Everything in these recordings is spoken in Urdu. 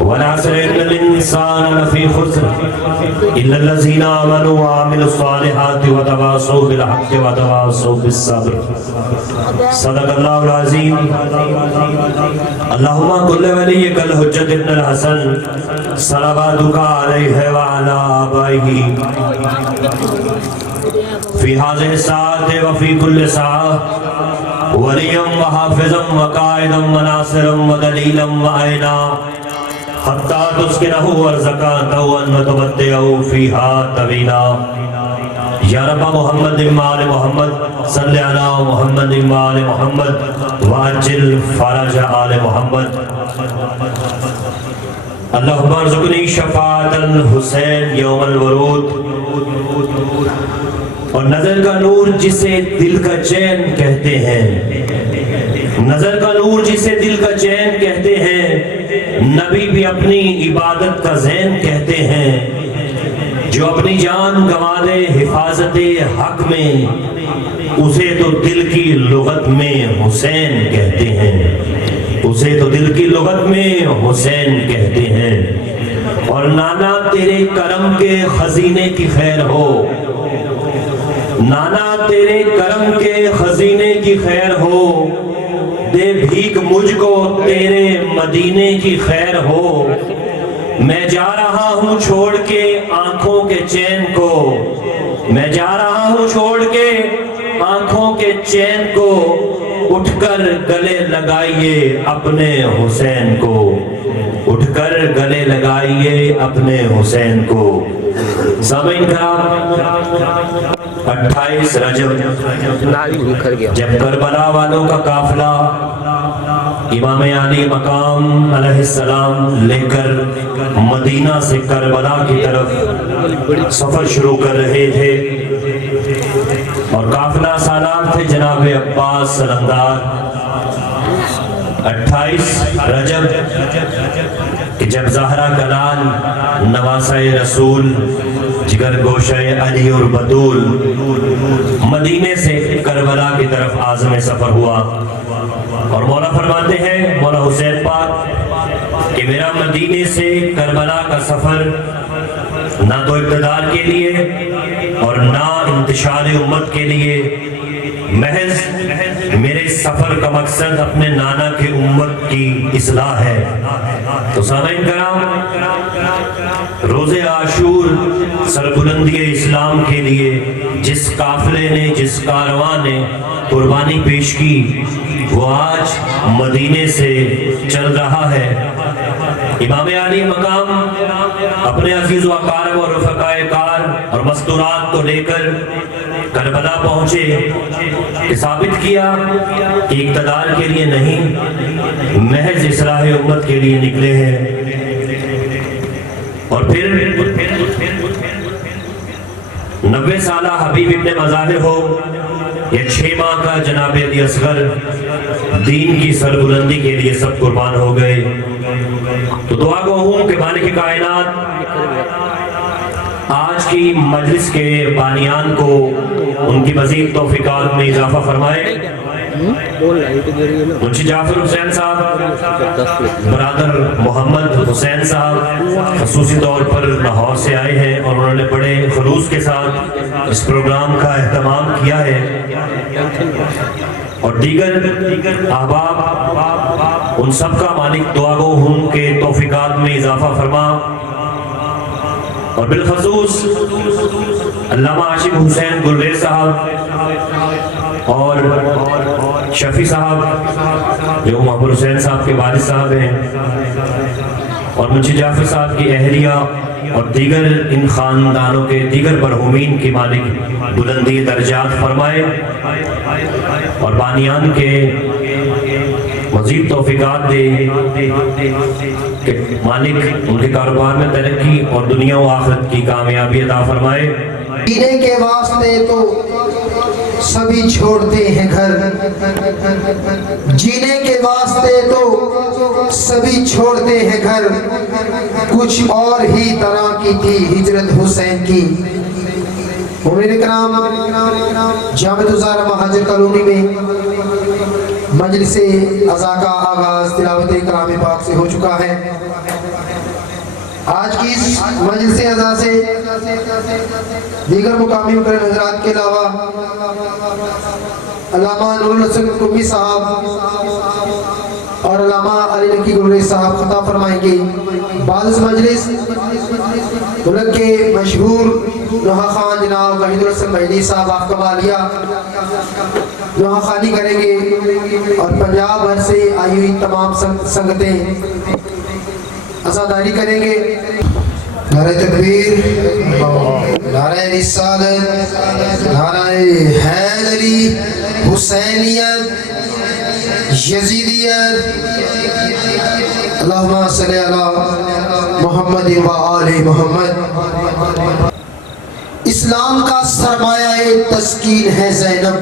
والعصر ان الانسان لفی خسر الا الذین آمنوا وعملوا الصالحات وتواصوا بالحق وتواصوا بالصبر. صدق اللہ العظیم. اللہم کل ولیک الحجت ابن الحسن صلواتک علیہ وعلی آبائہ فی هذه الساعة وفي كل ساعة وليا وحافظا وقائدا وناصرا ودليلا وعينا حتى تسكنه ارزقا طوعا وتمتعه فيها طويلا. یا رب محمد آل محمد صلی علی محمد آل محمد واجل فرج آل محمد. اللہم ارزقنی شفاعت الحسین یوم الورود. اور نظر کا نور جسے دل کا چین کہتے ہیں، نظر کا نور جسے دل کا چین کہتے ہیں، نبی بھی اپنی عبادت کا زین کہتے ہیں. جو اپنی جان گنوا دے حفاظت حق میں، اسے تو دل کی لغت میں حسین کہتے ہیں، اسے تو دل کی لغت میں حسین کہتے ہیں. اور نانا تیرے کرم کے خزینے کی خیر ہو، نانا تیرے کرم کے خزینے کی خیر ہو، دے بھیک مجھ کو تیرے مدینے کی خیر ہو. میں جا رہا ہوں چھوڑ کے آنکھوں کے چین کو، میں جا رہا ہوں چھوڑ کے آنکھوں کے چین کو، اٹھ کر گلے لگائیے اپنے حسین کو، اٹھ کر گلے لگائیے اپنے حسین کو. سامعین کرام، 28 رجب جب کربلا والوں کا قافلہ امام علی مقام علیہ السلام لے کر مدینہ سے کربلا کی طرف سفر شروع کر رہے تھے، اور قافلہ سالار تھے جناب عباس سلمدار. 28 رجب کہ جب زہرہ کلال نواسہ رسول جگر گوشہ علی اور بطول مدینے سے کربلا کی طرف عازم سفر ہوا، اور مولا فرماتے ہیں، مولا حسین پاک، کہ میرا مدینے سے کربلا کا سفر نہ تو اقتدار کے لیے اور نہ انتشار امت کے لیے، محض میرے سفر کا مقصد اپنے نانا کی امت کی اصلاح ہے. تو سامعین کرام، روز عاشور سربلندی اسلام کے لیے جس قافلے نے، جس کارواں نے قربانی پیش کی، وہ آج مدینے سے چل رہا ہے. امام علی مقام اپنے عزیز و اقارب اور رفقائے کار اور مستورات کو لے کر کربلا پہنچے، کہ ثابت کیا کہ اقتدار کے لیے نہیں، محض اصلاح امت کے لیے نکلے ہیں. اور پھر 90 سالہ حبیب ابن مظاہر ہو یا 6 ماہ کا جناب علی اصغر، دین کی سربلندی کے لیے سب قربان ہو گئے. تو دعا گو ہوں کہ مالک کائنات آج کی مجلس کے بانیان کو ان کی مزید توفیقات میں اضافہ فرمائے. منشی جعفر حسین صاحب، برادر محمد حسین صاحب خصوصی طور پر لاہور سے آئے ہیں، اور انہوں نے بڑے خلوص کے ساتھ اس پروگرام کا اہتمام کیا ہے. اور دیگر احباب، ان سب کا مالک دعا گو ہوں کہ توفیقات میں اضافہ فرما. اور بالخصوص علامہ عاشق حسین گلریز صاحب اور شفیع صاحب جو محمد حسین صاحب کے والد صاحب ہیں، اور منشی جعفر صاحب کی اہلیہ اور دیگر ان خاندانوں کے دیگر مرحومین کی مالک بلندی درجات فرمائے، اور بانیان کے مزید توفیقات دے کہ مالک ان کے کاروبار میں ترقی اور دنیا و آخرت کی کامیابی عطا فرمائے. جینے کے واسطے تو سبھی چھوڑتے ہیں گھر، جینے کے واسطے تو سبھی چھوڑتے ہیں گھر، کچھ اور ہی طرح کی تھی ہجرت حسین کی. مومنین کرام، جامعۃ الزہرا مہاجر کالونی میں مجلس عزا کا آغاز تلاوت کلام پاک سے ہو چکا ہے۔ آج کی اس مجلس عزا سے دیگر مقامی مکرم حضرات کے علاوہ علامہ نور الحسن قمی صاحب اور علامہ علی نقی گلری صاحب خطاب فرمائیں گے۔ بعد اس مجلس ملک کے مشہور نوحہ خان جناب وحید الحسن مہدی صاحب آپ کمالیہ نوحہ خانی کریں گے اور پنجاب بھر سے آئی ہوئی تمام سنگتیں عزاداری کریں گے۔ نعرہ تکبیر، نعرہ رسالت، نعرہ حیدری، حسینیت، یزیدیت، اللہم صلی علی محمد و آل محمد۔ اسلام کا سرمایہ تسکین ہے زینب،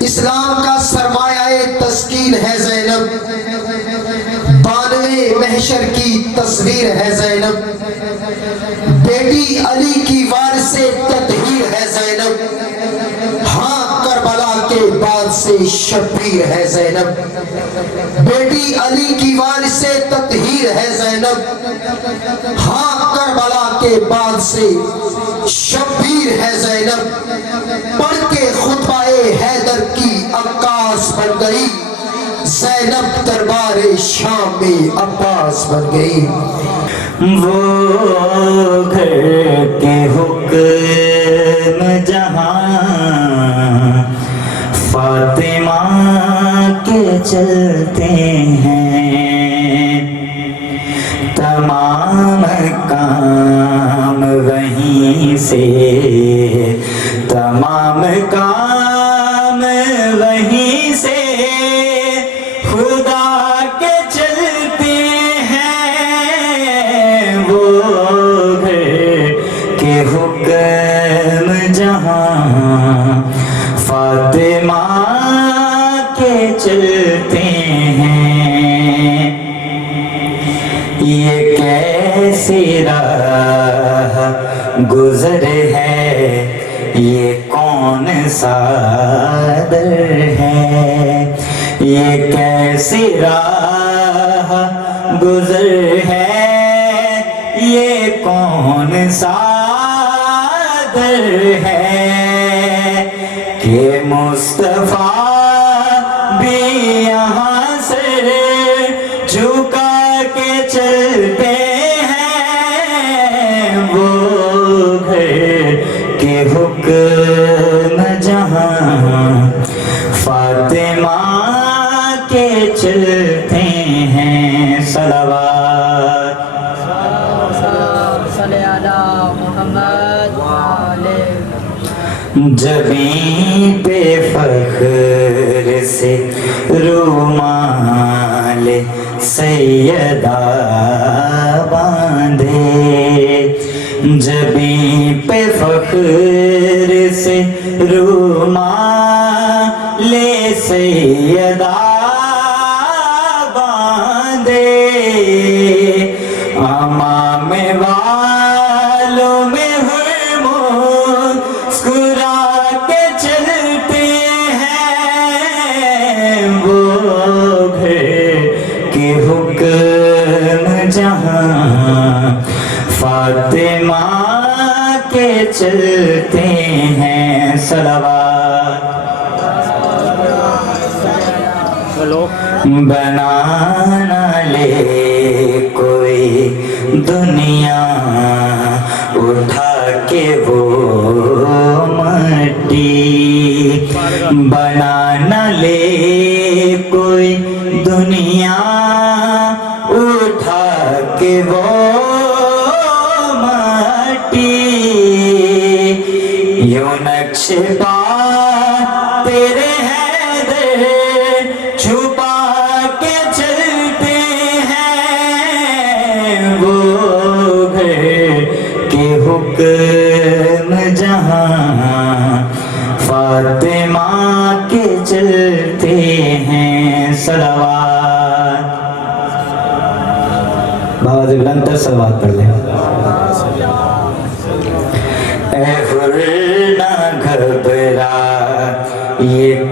اسلام کا سرمایہ تسکین ہے زینب، بانوے محشر کی تصویر ہے زینب، بیٹی علی کی وارث تطہیر ہے زینب، ہاں کربلا کے بعد سے شبیر ہے زینب، بیٹی علی کی وارث تطہیر ہے زینب، ہاں کربلا کے بعد سے شبیر ہے زینب، پڑھ کے خطبہ حیدر کی عکاس بن گئی، زینب دربار شام میں عباس بن گئی۔ وہ گھر کے حکم جہاں فاطمہ کے چلتے ہیں، تمام کام وہیں سے، تمام کام وہیں سے خدا کے چلتے ہیں، وہ گھر کے حکم جہاں فاطمہ کے چلتے ہیں۔ یہ کیسی راہ گزر ہے، یہ کون سا در ہے، یہ کیسی راہ گزر ہے، یہ کون سا در ہے کہ مصطفیٰ بھی یہاں سے جھکا کے چلتے ہیں، وہ گھر کے حکم جہاں فاطمہ کے چلتے ہیں۔ صلوات صلی علی محمد جبیں پہ فخر سے رومال سیدہ باندھے، جبیں پہ فخر سے رومال سیدہ باندھے، امام والوں میں مسکرا کے چلتے ہیں، وہ گھر کے حکم جہاں فاطمہ کے چلتے ہیں۔ صلوات بنانا لے کوئی دنیا اٹھا کے وہ مٹی، بنانا لے کوئی دنیا اٹھا کے وہ مٹی، یوں نقش پا تیرے حیدر چھپا کے چلتے ہیں، وہ گھر کے حکم جہاں فاطمہ کے چلتے ہیں۔ صلوات بہت بلند تر صلوات پڑھ لیں۔ اے حر نہ گھبرا یہ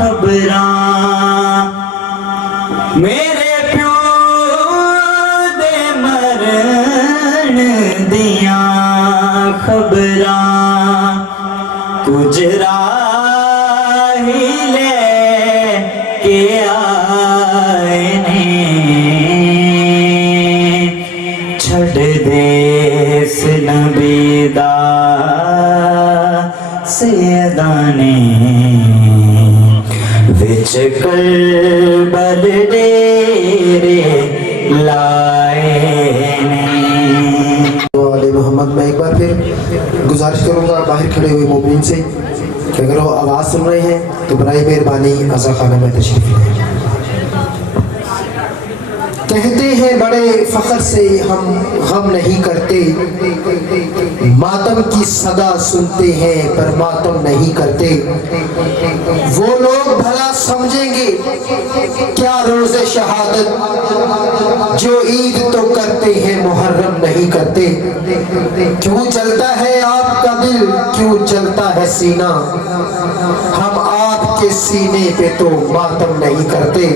خبراں میرے پیو دے مرن دیاں خبراں کچھ راہی لے کے آئے نے چھڑ دیس نبی دا سیدانے وچ کربل ڈیرے لائے نے والے محمد میں ایک بار پھر گزارش کروں گا باہر کھڑے ہوئے مومنین سے کہ اگر وہ آواز سن رہے ہیں تو برائے مہربانی عزا خانہ میں تشریف لیں۔ کہتے ہیں بڑے فخر سے ہم غم نہیں کرتے، ماتم کی صدا سنتے ہیں پر ماتم نہیں کرتے۔ وہ لوگ بھلا سمجھیں گے کیا روز شہادت جو عید تو کرتے ہیں محرم نہیں کرتے۔ کیوں چلتا ہے آپ کا دل، کیوں چلتا ہے سینہ، ہم آپ کے سینے پہ تو ماتم نہیں کرتے۔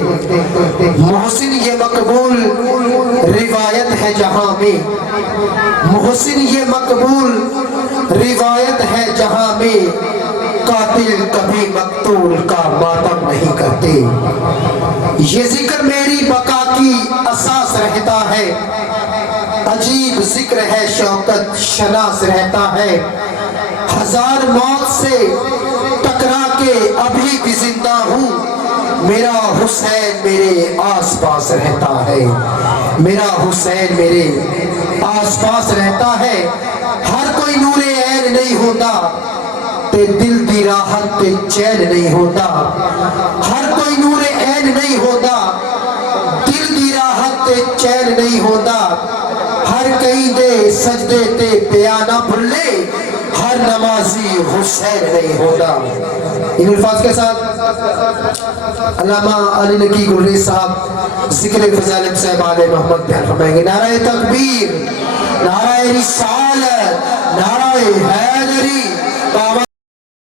محسن یہ مقبول روایت ہے جہاں میں، محسن یہ مقبول روایت ہے جہاں میں، قاتل کبھی مقتول کا ماتم نہیں کرتے۔ یہ ذکر میری بقا کی اساس رہتا ہے، عجیب ذکر ہے شوکت شناس رہتا ہے۔ ہزار موت سے ٹکرا کے ابھی بھی زندہ ہوں، میرا حسین میرے آس پاس رہتا ہے، میرا حسین میرے آس پاس رہتا ہے۔ ہر کوئی نور عین نہیں ہوتا تے دل دی راحت تے چین نہیں ہوتا، ہر کوئی نور عین نہیں ہوتا دل دی راحت تے چین نہیں ہوتا۔ ہر کہیں دے سجدے تے پیا نہ بھلے، ہر نمازی حسین نہیں ہوتا۔ ان الفاظ کے ساتھ علامہ علی نقی گلریز صاحب ذکر فضائلت صاحب آل محمد بیان فرمائیں گے۔ نعرہ تکبیر، نعرہ رسالت، نعرہ حیدری۔